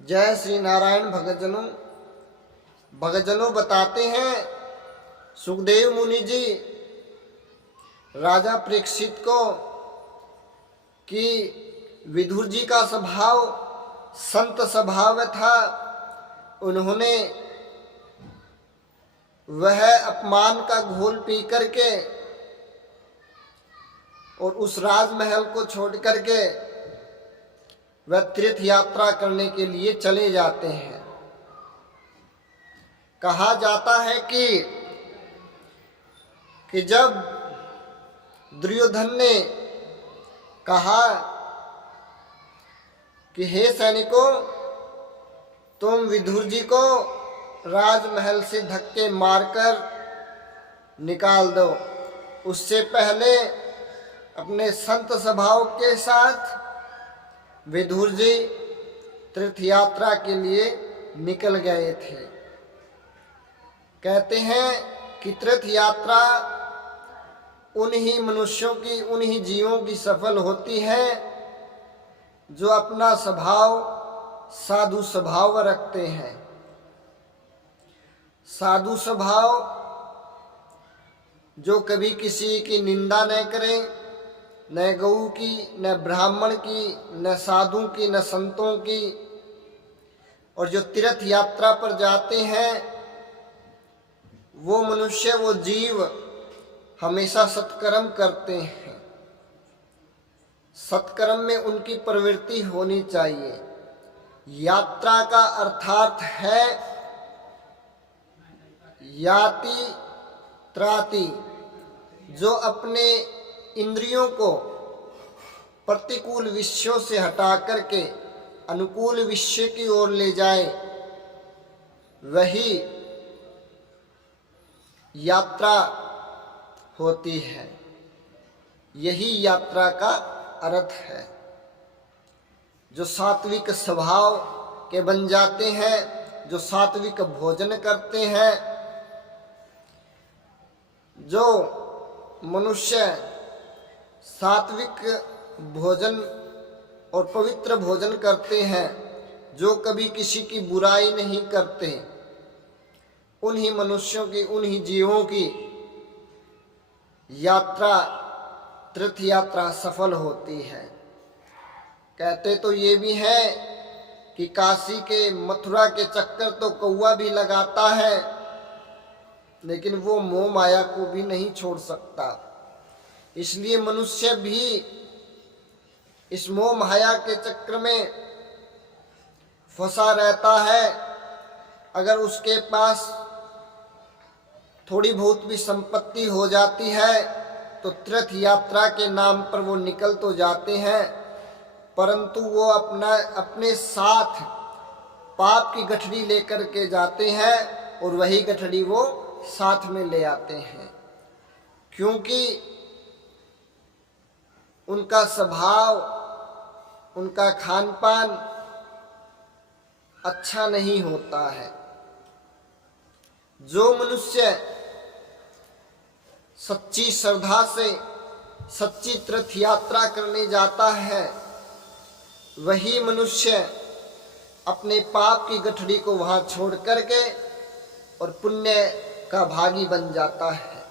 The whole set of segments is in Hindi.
जय श्री नारायण। भगतजनों बताते हैं सुखदेव मुनि जी राजा परीक्षित को कि विदुर जी का स्वभाव संत स्वभाव था। उन्होंने वह अपमान का घोल पी करके और उस राजमहल को छोड़ करके वह तीर्थ यात्रा करने के लिए चले जाते हैं। कहा जाता है कि जब दुर्योधन ने कहा कि हे सैनिकों, तुम विदुर जी को राजमहल से धक्के मारकर निकाल दो, उससे पहले अपने संत स्वभाव के साथ विदुर जी तीर्थ यात्रा के लिए निकल गए थे। कहते हैं कि तीर्थ यात्रा उन्हीं मनुष्यों की, उन्हीं जीवों की सफल होती है जो अपना स्वभाव साधु स्वभाव रखते हैं। साधु स्वभाव जो कभी किसी की निंदा न करें, न गऊ की, न ब्राह्मण की, न साधु की, न संतों की। और जो तीर्थ यात्रा पर जाते हैं वो मनुष्य, वो जीव हमेशा सत्कर्म करते हैं। सत्कर्म में उनकी प्रवृत्ति होनी चाहिए। यात्रा का अर्थात है याति त्राति, जो अपने इंद्रियों को प्रतिकूल विषयों से हटा करके अनुकूल विषय की ओर ले जाए, वही यात्रा होती है। यही यात्रा का अर्थ है। जो सात्विक स्वभाव के बन जाते हैं, जो सात्विक भोजन करते हैं, जो मनुष्य सात्विक भोजन और पवित्र भोजन करते हैं, जो कभी किसी की बुराई नहीं करते, उन्हीं मनुष्यों की, उन्हीं जीवों की यात्रा, तीर्थ यात्रा सफल होती है। कहते तो ये भी है कि काशी के मथुरा के चक्कर तो कौवा भी लगाता है, लेकिन वो मोह माया को भी नहीं छोड़ सकता। इसलिए मनुष्य भी इस मोह माया के चक्र में फंसा रहता है। अगर उसके पास थोड़ी बहुत भी संपत्ति हो जाती है तो तीर्थ यात्रा के नाम पर वो निकल तो जाते हैं, परंतु वो अपने साथ पाप की गठरी लेकर के जाते हैं और वही गठरी वो साथ में ले आते हैं। क्योंकि उनका स्वभाव, उनका खान पान अच्छा नहीं होता है। जो मनुष्य सच्ची श्रद्धा से सच्ची तीर्थ यात्रा करने जाता है, वही मनुष्य अपने पाप की गठरी को वहां छोड़ करके और पुण्य का भागी बन जाता है।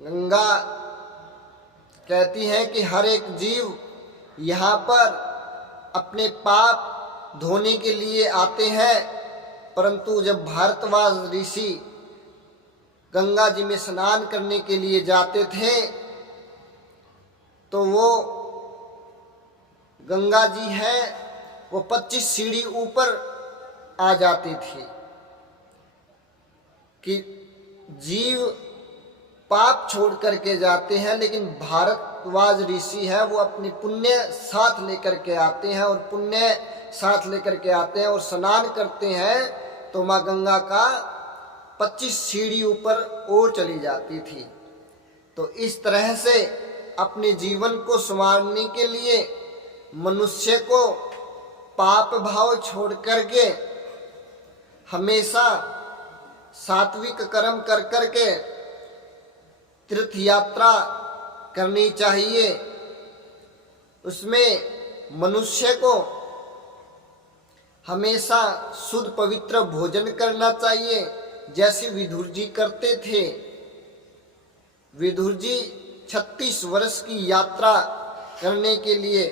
गंगा कहती है कि हर एक जीव यहाँ पर अपने पाप धोने के लिए आते हैं, परंतु जब भारद्वाज ऋषि गंगा जी में स्नान करने के लिए जाते थे तो वो गंगा जी है वो 25 सीढ़ी ऊपर आ जाती थी। कि जीव पाप छोड़ करके जाते हैं, लेकिन भारद्वाज ऋषि है वो अपनी पुण्य साथ लेकर के आते हैं, और पुण्य साथ लेकर के आते हैं और स्नान करते हैं तो माँ गंगा का 25 सीढ़ी ऊपर और चली जाती थी। तो इस तरह से अपने जीवन को संवारने के लिए मनुष्य को पाप भाव छोड़ करके हमेशा सात्विक कर्म कर करके तीर्थ यात्रा करनी चाहिए। उसमें मनुष्य को हमेशा शुद्ध पवित्र भोजन करना चाहिए, जैसे विदुर जी करते थे। विदुर जी 36 वर्ष की यात्रा करने के लिए,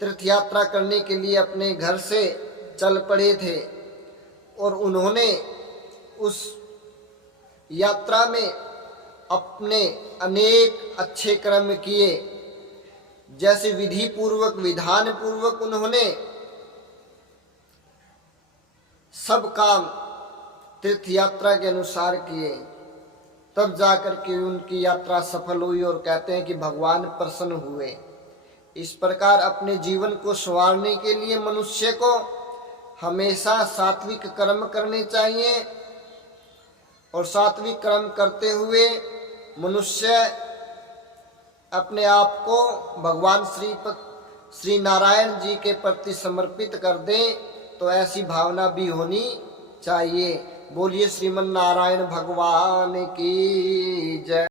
तीर्थ यात्रा करने के लिए अपने घर से चल पड़े थे, और उन्होंने उस यात्रा में अपने अनेक अच्छे कर्म किए। जैसे विधि पूर्वक, विधान पूर्वक उन्होंने सब काम तीर्थ यात्रा के अनुसार किए, तब जाकर के उनकी यात्रा सफल हुई, और कहते हैं कि भगवान प्रसन्न हुए। इस प्रकार अपने जीवन को संवारने के लिए मनुष्य को हमेशा सात्विक कर्म करने चाहिए, और सात्विक कर्म करते हुए मनुष्य अपने आप को भगवान श्री नारायण जी के प्रति समर्पित कर दे, तो ऐसी भावना भी होनी चाहिए। बोलिए श्रीमन नारायण भगवान की जय।